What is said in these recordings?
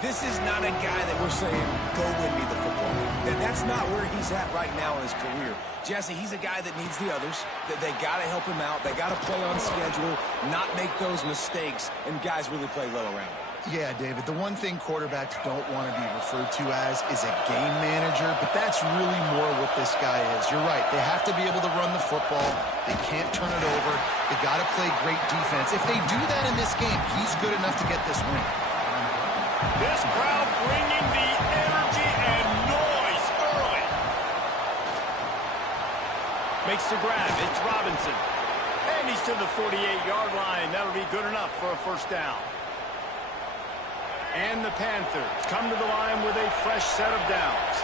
This is not a guy that we're saying, go win me the football. That's not where he's at right now in his career. Jesse, he's a guy that needs the others. That they got to help him out. They got to play on schedule, not make those mistakes, and guys really play well around him. Yeah, David, the one thing quarterbacks don't want to be referred to as is a game manager, but that's really more what this guy is. You're right. They have to be able to run the football. They can't turn it over. They got to play great defense. If they do that in this game, he's good enough to get this win. This crowd bringing the energy and noise early. Makes the grab. It's Robinson. And he's to the 48-yard line. That'll be good enough for a first down. And the Panthers come to the line with a fresh set of downs.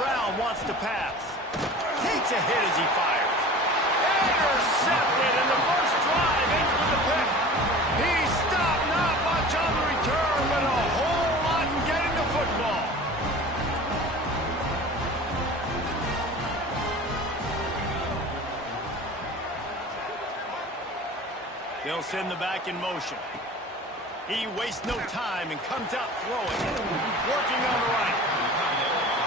Brown wants to pass. Takes a hit as he fires. Intercepted in the first drive. Ends with the pick. He stopped, not much on the return, but a whole lot in getting the football. They'll send the back in motion. He wastes no time and comes out throwing. Working on the right.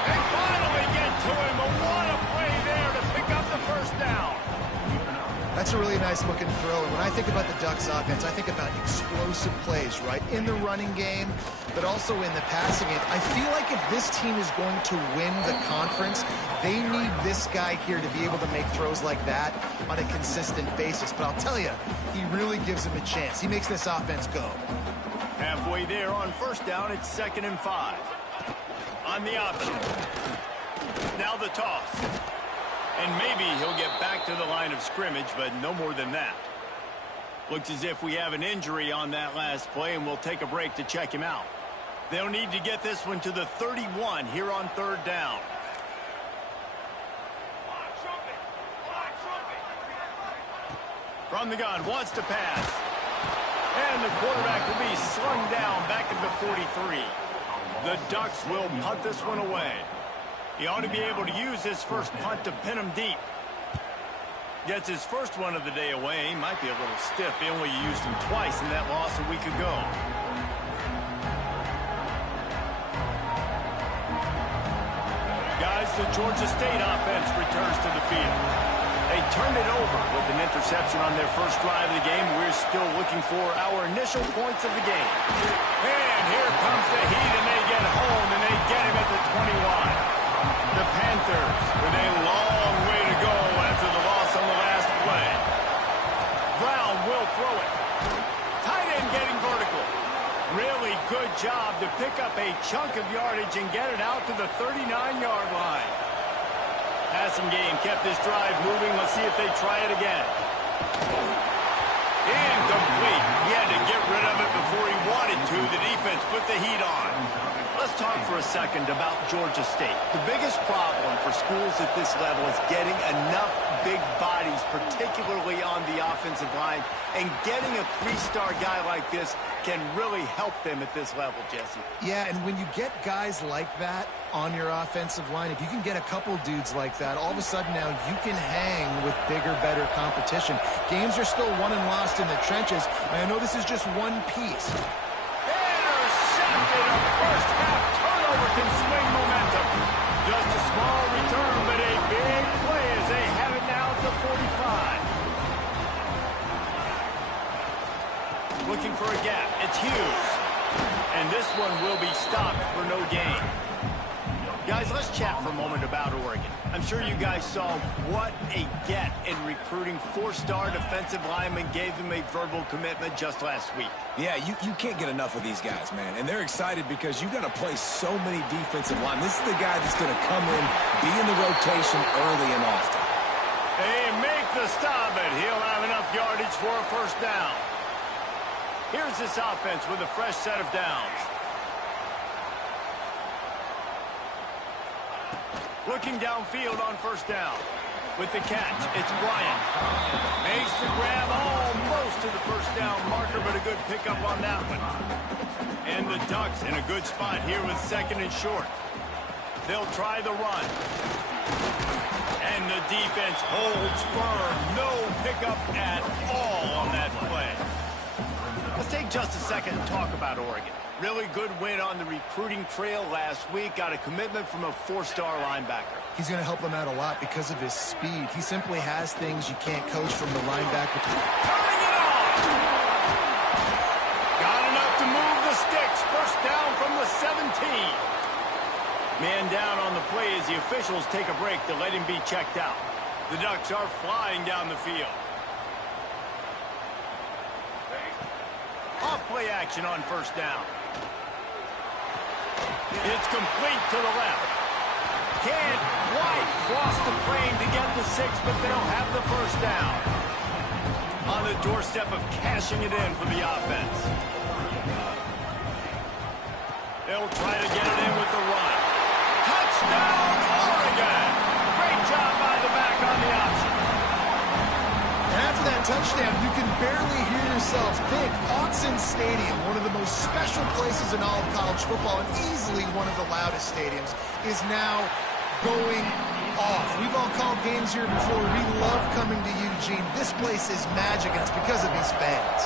And finally get to him. And what a play there to pick up the first down. That's a really nice looking throw. And when I think about the Ducks offense, I think about explosive plays, right? In the running game, but also in the passing game. I feel like if this team is going to win the conference, they need this guy here to be able to make throws like that on a consistent basis. But I'll tell you, he really gives him a chance. He makes this offense go. Halfway there on first down, it's 2nd and 5. On the option. Now the toss. And maybe he'll get back to the line of scrimmage, but no more than that. Looks as if we have an injury on that last play, and we'll take a break to check him out. They'll need to get this one to the 31 here on 3rd down. From the gun, wants to pass. And the quarterback will be slung down back at the 43. The Ducks will punt this one away. He ought to be able to use his first punt to pin him deep. Gets his first one of the day away. He might be a little stiff. They only used him twice in that loss a week ago. Guys, the Georgia State offense returns to the field. They turned it over with an interception on their first drive of the game. We're still looking for our initial points of the game. And here comes the heat, and they get home, and they get him at the 21. The Panthers with a long way to go after the loss on the last play. Brown will throw it. Tight end getting vertical. Really good job to pick up a chunk of yardage and get it out to the 39-yard line. Passing game kept this drive moving. Let's see if they try it again. Incomplete. He had to get rid of it before he wanted to. The defense put the heat on. Let's talk for a second about Georgia State. The biggest problem for schools at this level is getting enough big bodies, particularly on the offensive line, and getting a 3-star guy like this can really help them at this level, Jesse. Yeah, and when you get guys like that on your offensive line, if you can get a couple dudes like that, all of a sudden now you can hang with bigger, better competition. Games are still won and lost in the trenches. I know this is just one piece. Intercepted. A first half turnover can swing momentum. Just a small return, but a big play as they have it now at the 45. Looking for a gap. It's Hughes. And this one will be stopped for no gain. Guys, let's chat for a moment about Oregon. I'm sure you guys saw what a get in recruiting 4-star defensive linemen, gave them a verbal commitment just last week. Yeah, you can't get enough of these guys, man. And they're excited because you got to play so many defensive linemen. This is the guy that's going to come in, be in the rotation early and often. They make the stop, and he'll have enough yardage for a first down. Here's this offense with a fresh set of downs. Looking downfield on first down. With the catch, it's Bryant. Makes the grab almost to the first down marker, but a good pickup on that one. And the Ducks in a good spot here with 2nd and short. They'll try the run. And the defense holds firm. No pickup at all on that play. Let's take just a second and talk about Oregon. Really good win on the recruiting trail last week. Got a commitment from a 4-star linebacker. He's going to help them out a lot because of his speed. He simply has things you can't coach from the linebacker. Turning it on! Got enough to move the sticks. First down from the 17. Man down on the play as the officials take a break to let him be checked out. The Ducks are flying down the field. Off play action on first down. It's complete to the left. Can't quite cross the plane to get the 6, but they'll have the first down. On the doorstep of cashing it in for the offense. They'll try to get it in with the run. Touchdown, Oregon! Great job by the back on the option. And after that touchdown, you can barely hear yourself think. Autzen Stadium, one of the most special places in all of college football and easily one of the loudest stadiums, is now going off. We've all called games here before. We love coming to Eugene. This place is magic, and it's because of these fans.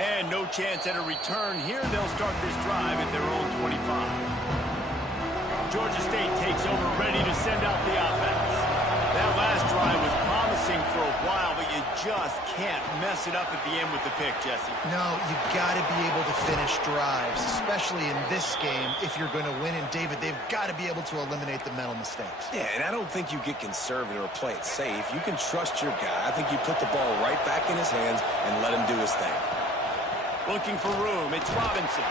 And no chance at a return here. They'll start this drive at their own 25. Georgia State takes over, ready to send out the offense. That last drive was promising for a while, but you just can't mess it up at the end with the pick, Jesse. No, you got to be able to finish drives, especially in this game if you're going to win. And, David, they've got to be able to eliminate the mental mistakes. Yeah, and I don't think you get conservative or play it safe. You can trust your guy. I think you put the ball right back in his hands and let him do his thing. Looking for room, it's Robinson.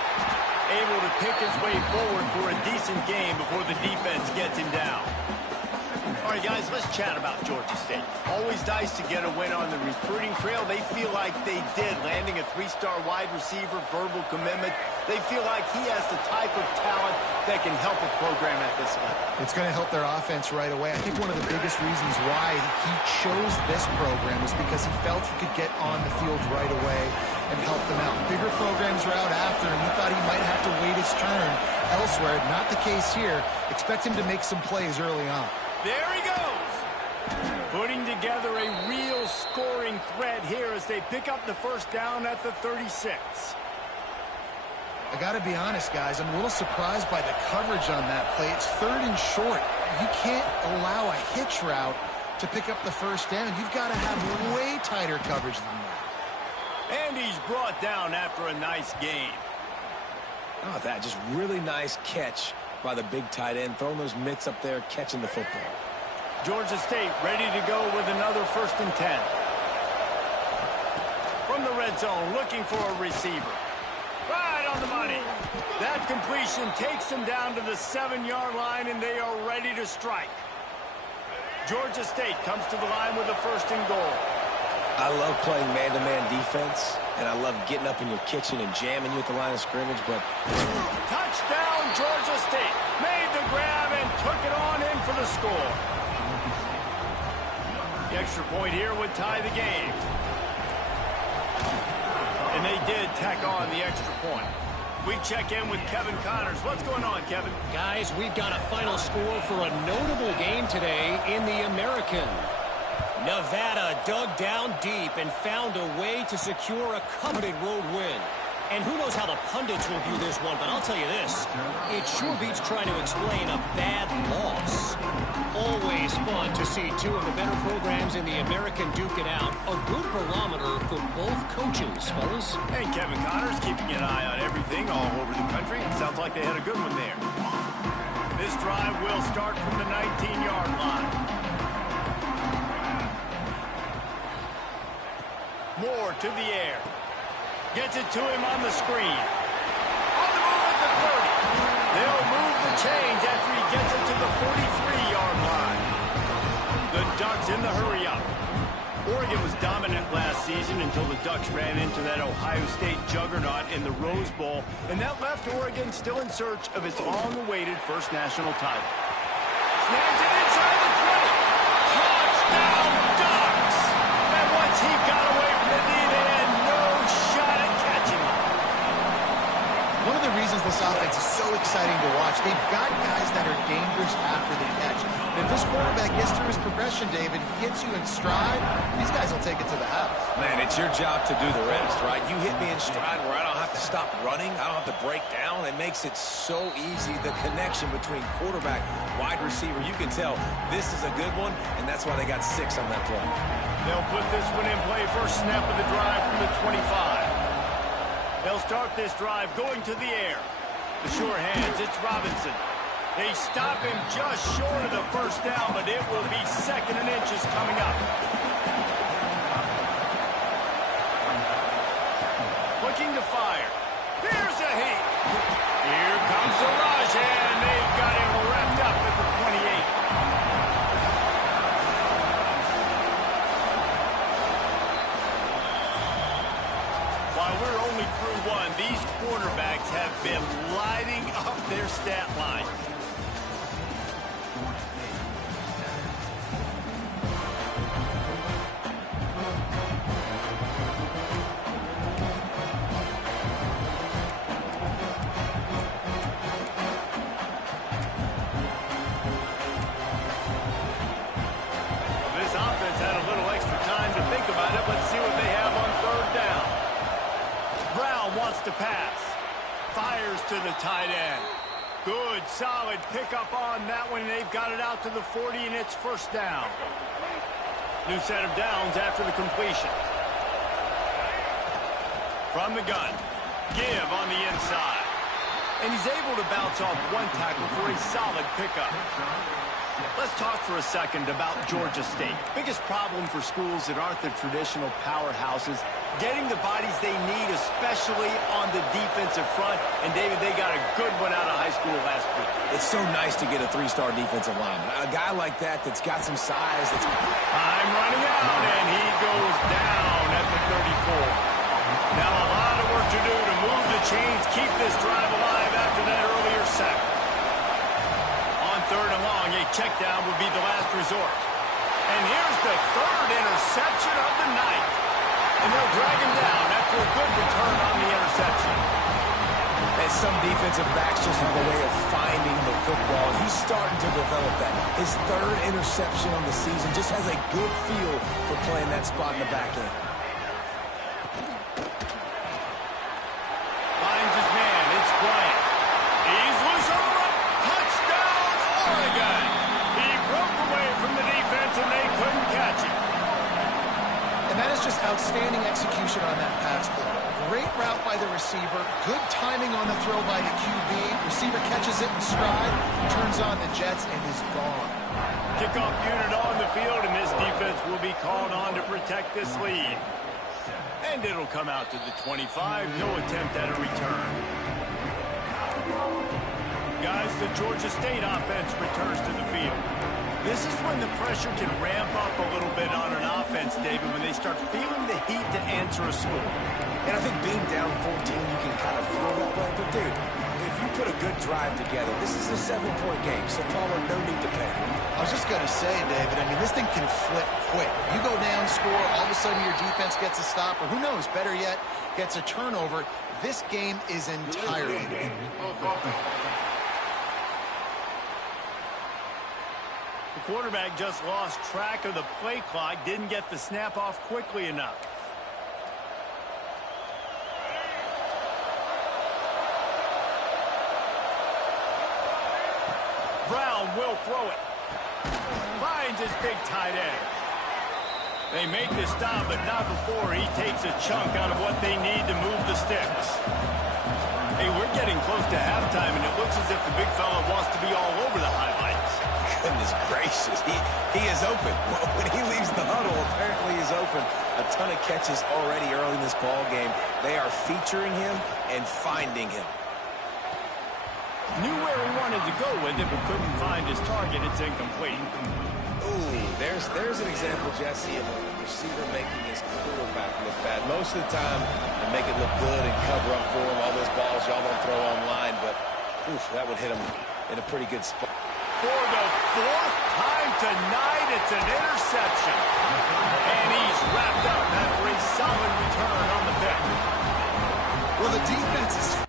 Able to pick his way forward for a decent game before the defense gets him down. All right, guys, let's chat about Georgia State. Always nice to get a win on the recruiting trail. They feel like they did, landing a 3-star wide receiver, verbal commitment. They feel like he has the type of talent that can help a program at this level. It's going to help their offense right away. I think one of the biggest reasons why he chose this program was because he felt he could get on the field right away and help them out. Bigger programs are out after him. He thought he might have to wait his turn elsewhere. Not the case here. Expect him to make some plays early on. There he goes. Putting together a real scoring threat here as they pick up the first down at the 36. I got to be honest, guys. I'm a little surprised by the coverage on that play. It's 3rd and short. You can't allow a hitch route to pick up the first down. You've got to have way tighter coverage than that. And he's brought down after a nice gain. Oh, that just really nice catch by the big tight end, throwing those mitts up there, catching the football. Georgia State ready to go with another 1st and 10. From the red zone, looking for a receiver. Right on the money. That completion takes them down to the 7-yard line, and they are ready to strike. Georgia State comes to the line with a 1st and goal. I love playing man-to-man defense, and I love getting up in your kitchen and jamming you at the line of scrimmage, but... Touchdown, Georgia State. Made the grab and took it on in for the score. The extra point here would tie the game. And they did tack on the extra point. We check in with Kevin Connors. What's going on, Kevin? Guys, we've got a final score for a notable game today in the American. Nevada dug down deep and found a way to secure a coveted road win. And who knows how the pundits will view this one, but I'll tell you this. It sure beats trying to explain a bad loss. Always fun to see two of the better programs in the American duke it out. A good barometer for both coaches, fellas. Hey, Kevin Connors keeping an eye on everything all over the country. Sounds like they had a good one there. This drive will start from the 19-yard line. Moore to the air. Gets it to him on the screen. On the move at the 30. They'll move the chains after he gets it to the 43-yard line. The Ducks in the hurry-up. Oregon was dominant last season until the Ducks ran into that Ohio State juggernaut in the Rose Bowl, and that left Oregon still in search of its long-awaited first national title. Snags it inside the 20. Touchdown, Ducks! And once he got away from the knee, they had no shot at catching him. One of the reasons the offense is so exciting to watch. They've got guys that are dangerous after the catch. And if this quarterback gets through his progression, David, gets you in stride, these guys will take it to the house. Man, it's your job to do the rest, right? You hit me in stride where I don't have to stop running. I don't have to break down. It makes it so easy. The connection between quarterback, wide receiver, you can tell this is a good one, and that's why they got 6 on that play. They'll put this one in play. First snap of the drive from the 25. They'll start this drive going to the air. The sure hands, it's Robinson. They stop him just short of the first down, but it will be 2nd and inches coming up. Looking to fire. Here's a heat. Here comes the rush, and they've got him wrapped up at the 28. While we're only through one, these quarterbacks have been lighting up their stat line. This offense had a little extra time to think about it. Let's see what they have on 3rd down. Brown wants to pass. Fires to the tight end. Good, solid pickup on that one. They've got it out to the 40, and it's 1st down. New set of downs after the completion. From the gun. Give on the inside. And he's able to bounce off one tackle for a solid pickup. Let's talk for a second about Georgia State. Biggest problem for schools that aren't the traditional powerhouses, getting the bodies they need, especially on the defensive front. And, David, they got a good one out of high school last week. It's so nice to get a 3-star defensive lineman. A guy like that that's got some size. Time running out, and he goes down at the 34. Now a lot of work to do to move the chains, keep this drive alive after that earlier sack. On 3rd and long, a check down would be the last resort. And here's the 3rd interception of the night. And they'll drag him down after a good return on the interception. And some defensive backs just have a way of finding the football. He's starting to develop that. His 3rd interception on the season just has a good feel for playing that spot in the back end. Finds his man. It's Bryant. He's loose on the run. Touchdown, Oregon. He broke away from the defense, and they couldn't catch him. And that is just outstanding execution on that pass play. Great route by the receiver. Good timing on the throw by the QB. Receiver catches it in stride, turns on the jets, and is gone. Kickoff unit on the field, and this defense will be called on to protect this lead. And it'll come out to the 25. No attempt at a return. Guys, the Georgia State offense returns to the field. This is when the pressure can ramp up a little bit on an offense, David, when they start feeling the heat to answer a score. And I think being down 14, you can kind of feel that way. But, dude, if you put a good drive together, this is a 7-point game, so Palmer, no need to panic. I was just going to say, David, I mean, this thing can flip quick. You go down, score, all of a sudden your defense gets a stop, or who knows, better yet, gets a turnover. This game is entirely different. The quarterback just lost track of the play clock, didn't get the snap off quickly enough. Brown will throw it. Finds his big tight end. They make the stop, but not before he takes a chunk out of what they need to move the sticks. Hey, we're getting close to halftime, and it looks as if the big fella wants to be all over the highlights. Goodness gracious, he is open. When he leaves the huddle, apparently he's open. A ton of catches already early in this ball game. They are featuring him and finding him. Knew where he wanted to go with it, but couldn't find his target. It's incomplete. Ooh, there's an example, Jesse, of a receiver making his quarterback look bad. Most of the time, they make it look good and cover up for him. All those balls y'all don't throw online, but oof, that would hit him in a pretty good spot. For the 4th time tonight, it's an interception. And he's wrapped up after a solid return on the pick. Well, the defense is...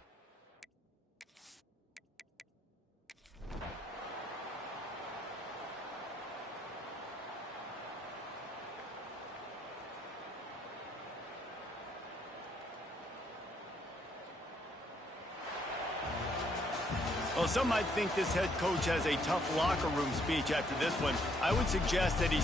Well, some might think this head coach has a tough locker room speech after this one. I would suggest that he's